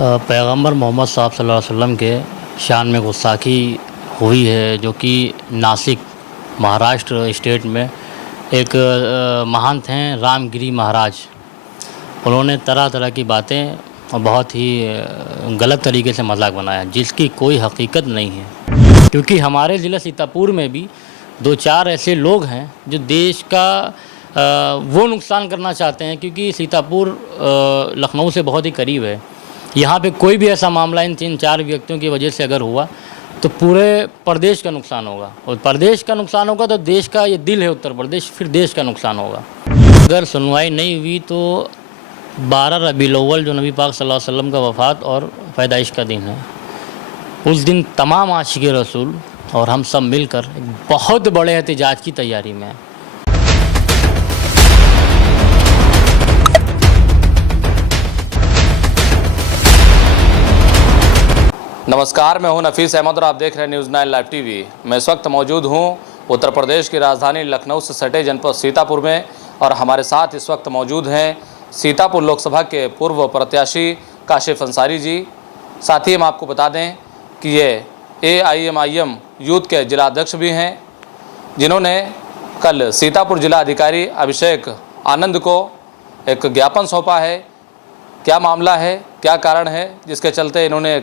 पैगंबर मोहम्मद साहब सल्लल्लाहु अलैहि वसल्लम के शान में गुस्ताखी हुई है, जो कि नासिक महाराष्ट्र स्टेट में एक महंत हैं रामगिरी महाराज। उन्होंने तरह तरह की बातें और बहुत ही गलत तरीके से मजाक बनाया, जिसकी कोई हकीकत नहीं है। क्योंकि हमारे ज़िला सीतापुर में भी दो चार ऐसे लोग हैं जो देश का वो नुकसान करना चाहते हैं, क्योंकि सीतापुर लखनऊ से बहुत ही करीब है। यहाँ पे कोई भी ऐसा मामला इन 3-4 व्यक्तियों की वजह से अगर हुआ तो पूरे प्रदेश का नुकसान होगा, और प्रदेश का नुकसान होगा तो देश का ये दिल है उत्तर प्रदेश, फिर देश का नुकसान होगा। अगर सुनवाई नहीं हुई तो 12 रबीउल अव्वल जो नबी पाक सल्लल्लाहु अलैहि वसल्लम का वफ़ात और पैदाइश का दिन है, उस दिन तमाम आशिक़े रसूल और हम सब मिलकर एक बहुत बड़े एहतिजाज की तैयारी में हैं। नमस्कार, मैं हूं नफीस अहमद और आप देख रहे हैं न्यूज़ 9 लाइव टीवी। मैं इस वक्त मौजूद हूं उत्तर प्रदेश की राजधानी लखनऊ से सटे जनपद सीतापुर में, और हमारे साथ इस वक्त मौजूद हैं सीतापुर लोकसभा के पूर्व प्रत्याशी काशिफ अंसारी जी। साथ ही हम आपको बता दें कि ये AIMIM यूथ के जिला अध्यक्ष भी हैं, जिन्होंने कल सीतापुर जिला अधिकारी अभिषेक आनंद को एक ज्ञापन सौंपा है। क्या मामला है, क्या कारण है जिसके चलते इन्होंने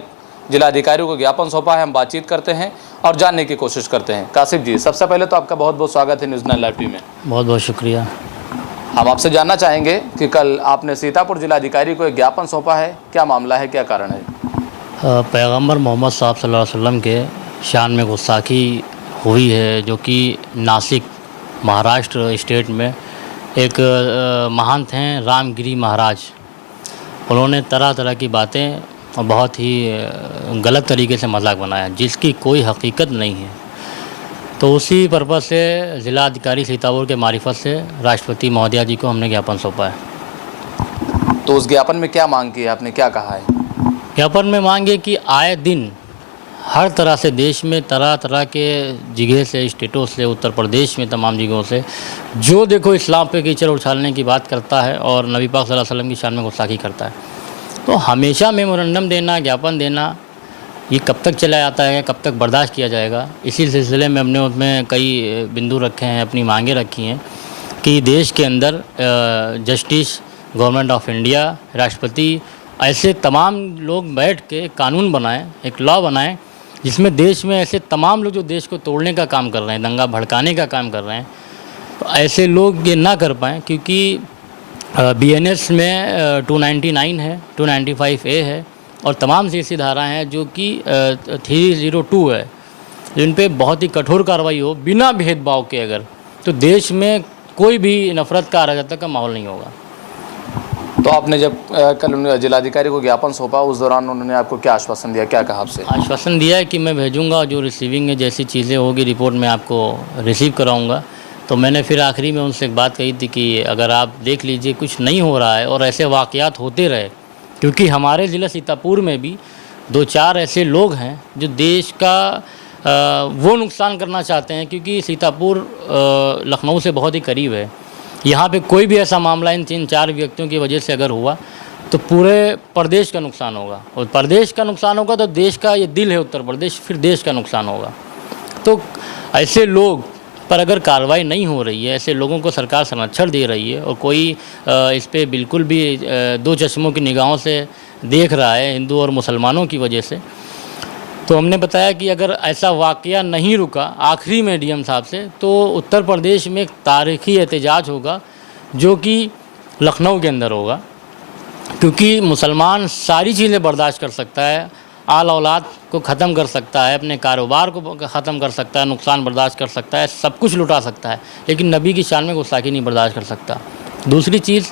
जिला अधिकारियों को ज्ञापन सौंपा है, हम बातचीत करते हैं और जानने की कोशिश करते हैं। काशिफ जी, सबसे पहले तो आपका बहुत बहुत स्वागत है न्यूज़ 9 लाइव टीवी में। बहुत बहुत शुक्रिया। हम आपसे जानना चाहेंगे कि कल आपने सीतापुर जिला अधिकारी को एक ज्ञापन सौंपा है, क्या मामला है, क्या कारण है? पैगंबर मोहम्मद साहब सल्लल्लाहु अलैहि वसल्लम के शान में गुस्ताखी हुई है, जो कि नासिक महाराष्ट्र स्टेट में एक महंत हैं रामगिरी महाराज। उन्होंने तरह तरह की बातें और बहुत ही गलत तरीके से मजाक बनाया, जिसकी कोई हकीकत नहीं है। तो उसी पर्पज़ से ज़िला अधिकारी सीतापुर के मारिफत से राष्ट्रपति महोदया जी को हमने ज्ञापन सौंपा है। तो उस ज्ञापन में क्या मांग की है, आपने क्या कहा है? ज्ञापन में मांग है कि आए दिन हर तरह से देश में तरह तरह के जगह से, स्टेटों से, उत्तर प्रदेश में तमाम जगहों से जो देखो इस्लाम पे कीचड़ उछालने की बात करता है और नबी पाक सल्लल्लाहु अलैहि वसल्लम की शान में गुस्ताखी करता है, तो हमेशा मेमोरेंडम देना, ज्ञापन देना, ये कब तक चला जाता है, कब तक बर्दाश्त किया जाएगा। इसी सिलसिले में हमने उसमें कई बिंदु रखे हैं, अपनी मांगें रखी हैं कि देश के अंदर जस्टिस, गवर्नमेंट ऑफ इंडिया, राष्ट्रपति, ऐसे तमाम लोग बैठ के कानून बनाएं, एक लॉ बनाएं, जिसमें देश में ऐसे तमाम लोग जो देश को तोड़ने का काम कर रहे हैं, दंगा भड़काने का काम कर रहे हैं, तो ऐसे लोग ये ना कर पाएँ। क्योंकि BNS में 299 है, 295A है और तमाम सी ऐसी धाराएँ हैं जो कि 302 है, जिन पे बहुत ही कठोर कार्रवाई हो बिना भेदभाव के, अगर तो देश में कोई भी नफरत का, अराजकता का माहौल नहीं होगा। तो आपने जब कल जिलाधिकारी को ज्ञापन सौंपा, उस दौरान उन्होंने आपको क्या आश्वासन दिया, क्या कहा आपसे? आश्वासन दिया है कि मैं भेजूँगा, जो रिसीविंग में जैसी चीज़ें होगी रिपोर्ट में आपको रिसीव कराऊँगा। तो मैंने फिर आखिरी में उनसे एक बात कही थी कि अगर आप देख लीजिए कुछ नहीं हो रहा है और ऐसे वाक़यात होते रहे, क्योंकि हमारे ज़िला सीतापुर में भी 2-4 ऐसे लोग हैं जो देश का वो नुकसान करना चाहते हैं, क्योंकि सीतापुर लखनऊ से बहुत ही करीब है। यहाँ पे कोई भी ऐसा मामला इन 3-4 व्यक्तियों की वजह से अगर हुआ तो पूरे प्रदेश का नुकसान होगा, और प्रदेश का नुकसान होगा तो देश का ये दिल है उत्तर प्रदेश, फिर देश का नुकसान होगा। तो ऐसे लोग पर अगर कार्रवाई नहीं हो रही है, ऐसे लोगों को सरकार संरक्षण दे रही है और कोई इस पे बिल्कुल भी दो चश्मों की निगाहों से देख रहा है हिंदू और मुसलमानों की वजह से, तो हमने बताया कि अगर ऐसा वाक़या नहीं रुका आखिरी में DM साहब से, तो उत्तर प्रदेश में एक तारीख़ी एहतजाज होगा जो कि लखनऊ के अंदर होगा। क्योंकि मुसलमान सारी चीज़ें बर्दाश्त कर सकता है, आल औलाद को ख़त्म कर सकता है, अपने कारोबार को ख़त्म कर सकता है, नुकसान बर्दाश्त कर सकता है, सब कुछ लुटा सकता है, लेकिन नबी की शान में गुस्ताखी नहीं बर्दाश्त कर सकता। दूसरी चीज़,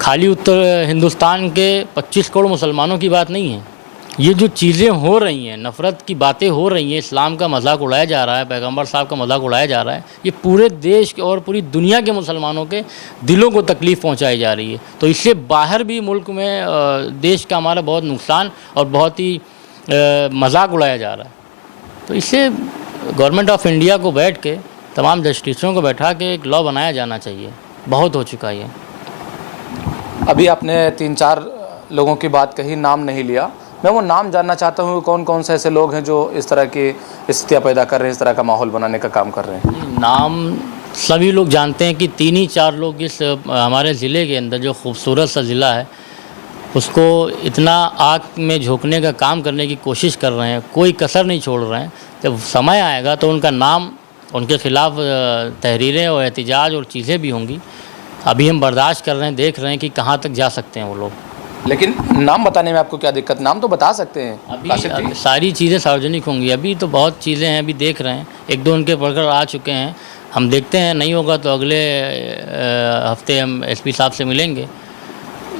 खाली उत्तर हिंदुस्तान के 25 करोड़ मुसलमानों की बात नहीं है। ये जो चीज़ें हो रही हैं, नफ़रत की बातें हो रही हैं, इस्लाम का मजाक उड़ाया जा रहा है, पैगंबर साहब का मजाक उड़ाया जा रहा है, ये पूरे देश के और पूरी दुनिया के मुसलमानों के दिलों को तकलीफ़ पहुंचाई जा रही है। तो इससे बाहर भी मुल्क में देश का हमारा बहुत नुकसान और बहुत ही मजाक उड़ाया जा रहा है। तो इससे गवर्नमेंट ऑफ इंडिया को बैठ के, तमाम जस्टिसों को बैठा के एक लॉ बनाया जाना चाहिए। बहुत हो चुका है। अभी आपने 3-4 लोगों की बात कही, नाम नहीं लिया। मैं वो नाम जानना चाहता हूँ, कौन कौन से ऐसे लोग हैं जो इस तरह की स्थितियाँ पैदा कर रहे हैं, इस तरह का माहौल बनाने का काम कर रहे हैं। नाम सभी लोग जानते हैं कि 3 ही 4 लोग इस हमारे ज़िले के अंदर, जो खूबसूरत सा ज़िला है, उसको इतना आग में झोंकने का काम करने की कोशिश कर रहे हैं, कोई कसर नहीं छोड़ रहे हैं। जब समय आएगा तो उनका नाम, उनके ख़िलाफ़ तहरीरें और एहतिजाज और चीज़ें भी होंगी। अभी हम बर्दाश्त कर रहे हैं, देख रहे हैं कि कहाँ तक जा सकते हैं वो लोग। लेकिन नाम बताने में आपको क्या दिक्कत? नाम तो बता सकते हैं अभी सारी चीज़ें सार्वजनिक होंगी। अभी तो बहुत चीज़ें हैं, अभी देख रहे हैं, 1-2 उनके पकड़ आ चुके हैं। हम देखते हैं, नहीं होगा तो अगले हफ्ते हम एसपी साहब से मिलेंगे।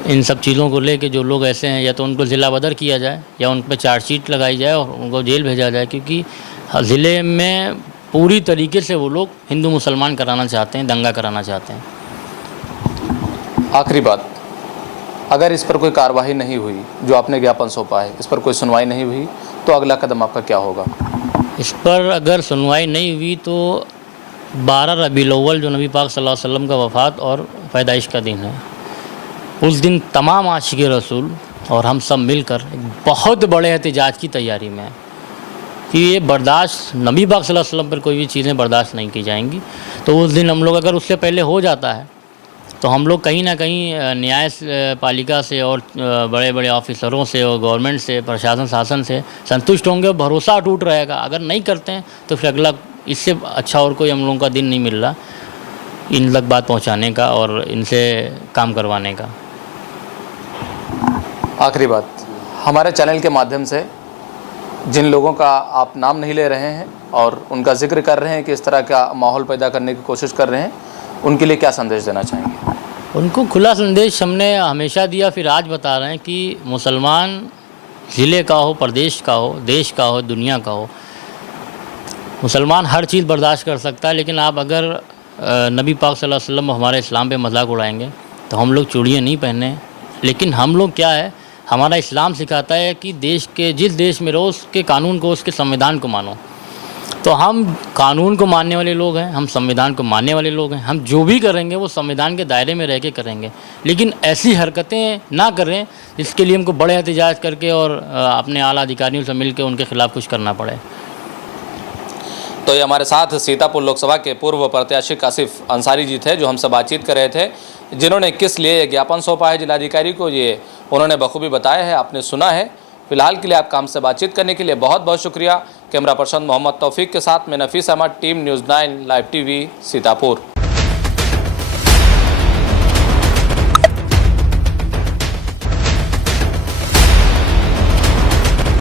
इन सब चीज़ों को लेके जो लोग ऐसे हैं, या तो उनको ज़िला बदर किया जाए या उन पर चार्जशीट लगाई जाए और उनको जेल भेजा जाए, क्योंकि ज़िले में पूरी तरीके से वो लोग हिंदू मुसलमान कराना चाहते हैं, दंगा कराना चाहते हैं। आखिरी बात, अगर इस पर कोई कार्रवाई नहीं हुई, जो आपने ज्ञापन सौंपा है, इस पर कोई सुनवाई नहीं हुई, तो अगला कदम आपका क्या होगा? इस पर अगर सुनवाई नहीं हुई तो 12 रबीउल अव्वल, जो नबी पाक सल्लल्लाहु अलैहि वसल्लम का वफ़ात और पैदाइश का दिन है, उस दिन तमाम आशिक़े रसूल और हम सब मिलकर एक बहुत बड़े एहतिजाज की तैयारी में हैं कि ये बर्दाश्त, नबी पाक सल्लल्लाहु अलैहि वसल्लम पर कोई भी चीज़ें बर्दाश्त नहीं की जाएंगी। तो उस दिन हम लोग, अगर उससे पहले हो जाता है, तो हम लोग कहीं ना कहीं न्याय पालिका से और बड़े बड़े ऑफिसरों से और गवर्नमेंट से, प्रशासन शासन से संतुष्ट होंगे और भरोसा टूट रहेगा। अगर नहीं करते हैं तो फिर अगला, इससे अच्छा और कोई हम लोगों का दिन नहीं मिल रहा इन तक बात पहुंचाने का और इनसे काम करवाने का। आखिरी बात, हमारे चैनल के माध्यम से जिन लोगों का आप नाम नहीं ले रहे हैं और उनका जिक्र कर रहे हैं कि इस तरह का माहौल पैदा करने की कोशिश कर रहे हैं, उनके लिए क्या संदेश देना चाहेंगे? उनको खुला संदेश हमने हमेशा दिया, फिर आज बता रहे हैं कि मुसलमान ज़िले का हो, प्रदेश का हो, देश का हो, दुनिया का हो, मुसलमान हर चीज़ बर्दाश्त कर सकता है। लेकिन आप अगर नबी पाक सल्लल्लाहु अलैहि वसल्लम हमारे इस्लाम पे मजाक उड़ाएंगे तो हम लोग चूड़ियाँ नहीं पहने। लेकिन हम लोग क्या है, हमारा इस्लाम सिखाता है कि देश के, जिस देश में रहो उसके कानून को, उसके संविधान को मानो। तो हम कानून को मानने वाले लोग हैं, हम संविधान को मानने वाले लोग हैं। हम जो भी करेंगे वो संविधान के दायरे में रह के करेंगे, लेकिन ऐसी हरकतें ना करें जिसके लिए हमको बड़े एहतिजाज करके और अपने आला अधिकारियों से मिलकर उनके खिलाफ़ कुछ करना पड़े। तो ये हमारे साथ सीतापुर लोकसभा के पूर्व प्रत्याशी काशिफ अंसारी जी थे, जो हमसे बातचीत कर रहे थे, जिन्होंने किस लिए ज्ञापन सौंपा है जिलाधिकारी को, ये उन्होंने बखूबी बताया है, आपने सुना है। फिलहाल के लिए आपका हमसे बातचीत करने के लिए बहुत बहुत शुक्रिया। कैमरा पर्सन मोहम्मद तौफीक के साथ मैं Nafees Ahmad, team news 9 live TV, Sitapur.